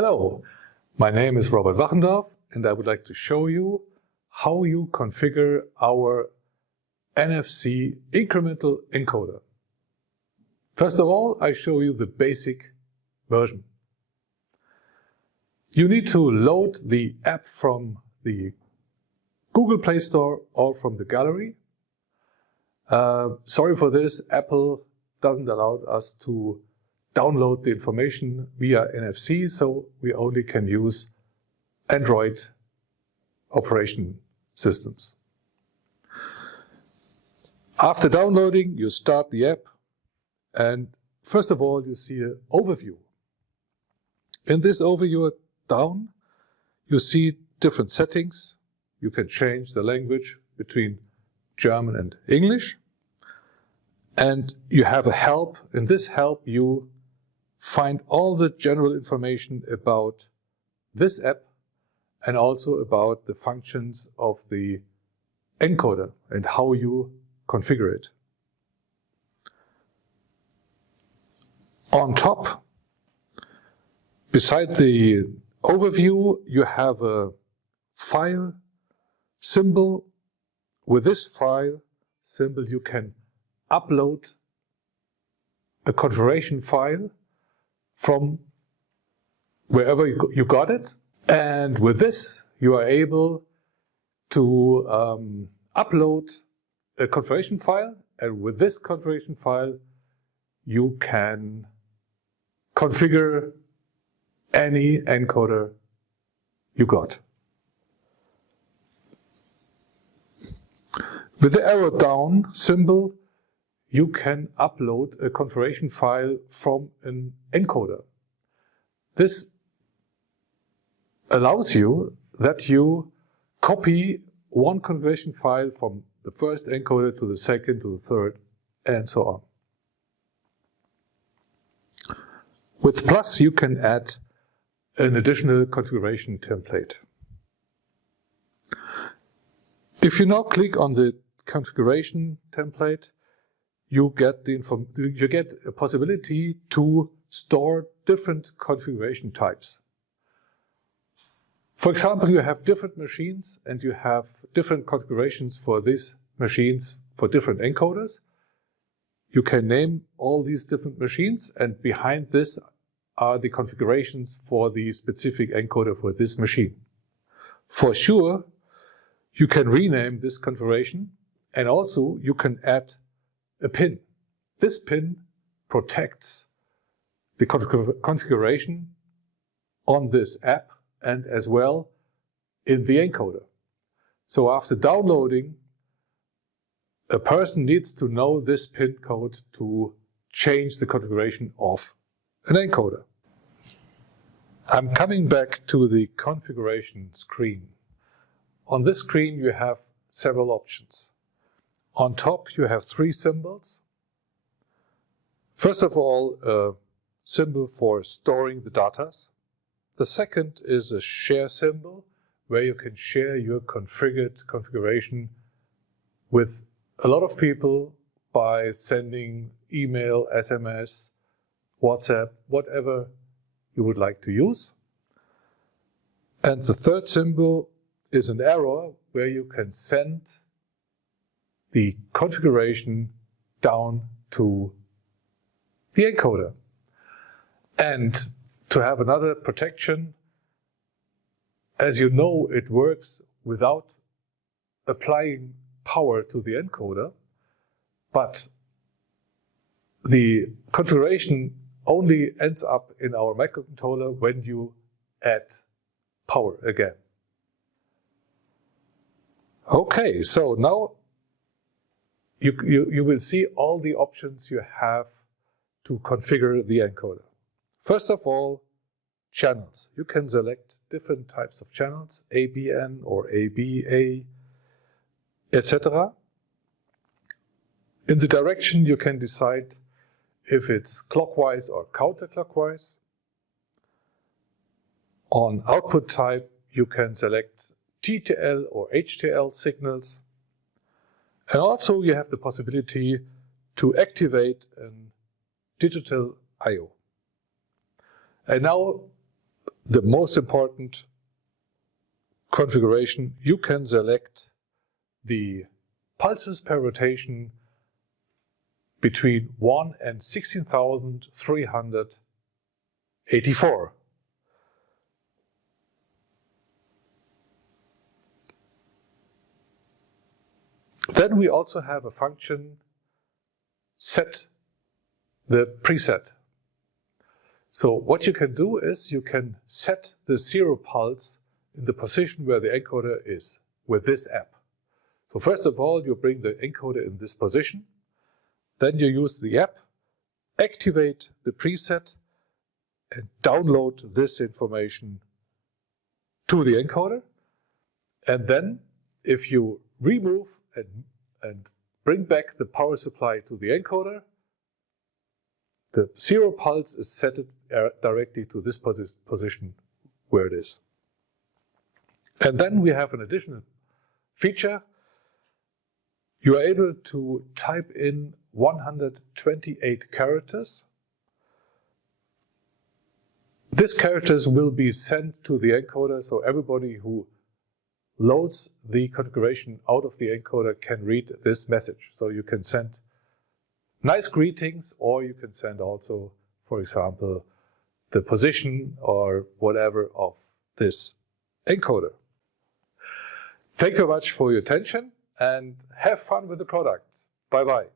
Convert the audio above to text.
Hello, my name is Robert Wachendorf and I would like to show you how you configure our NFC incremental encoder. First of all, I show you the basic version. You need to load the app from the Google Play Store or from the gallery. Sorry for this, Apple doesn't allow us to download the information via NFC, so we only can use Android operation systems. After downloading, you start the app, and first of all you see an overview. In this overview down, you see different settings. You can change the language between German and English. And you have a help. In this help you find all the general information about this app and also about the functions of the encoder and how you configure it. On top, beside the overview, you have a file symbol. With this file symbol you can upload a configuration file from wherever you got it, and with this you are able to upload a configuration file, and with this configuration file you can configure any encoder you got. With the arrow down symbol you can upload a configuration file from an encoder. This allows you that you copy one configuration file from the first encoder to the second, to the third, and so on. With plus you can add an additional configuration template. If you now click on the configuration template, you get a possibility to store different configuration types. For example, you have different machines and you have different configurations for these machines for different encoders. You can name all these different machines, and behind this are the configurations for the specific encoder for this machine. For sure, you can rename this configuration, and also you can add a pin. This pin protects the configuration on this app and as well in the encoder. So after downloading, a person needs to know this pin code to change the configuration of an encoder. I'm coming back to the configuration screen. On this screen you have several options. On top you have three symbols. First of all, a symbol for storing the data. The second is a share symbol where you can share your configured configuration with a lot of people by sending email, SMS, WhatsApp, whatever you would like to use. And the third symbol is an arrow where you can send the configuration down to the encoder. And to have another protection, as you know, it works without applying power to the encoder, but the configuration only ends up in our microcontroller when you add power again. Okay, so now you will see all the options you have to configure the encoder. First of all, channels. You can select different types of channels, ABN or ABA, etc. In the direction you can decide if it's clockwise or counterclockwise. On output type you can select TTL or HTL signals. And also you have the possibility to activate a digital I/O. And now the most important configuration, you can select the pulses per rotation between 1 and 16,384. Then we also have a function set the preset. So what you can do is you can set the 0 pulse in the position where the encoder is with this app. So first of all, you bring the encoder in this position, then you use the app, activate the preset, and download this information to the encoder. And then if you remove and bring back the power supply to the encoder, the 0 pulse is set directly to this position where it is. And then we have an additional feature. You are able to type in 128 characters. These characters will be sent to the encoder, so everybody who loads the configuration out of the encoder can read this message. So you can send nice greetings, or you can send also, for example, the position or whatever of this encoder. Thank you very much for your attention and have fun with the product. Bye-bye.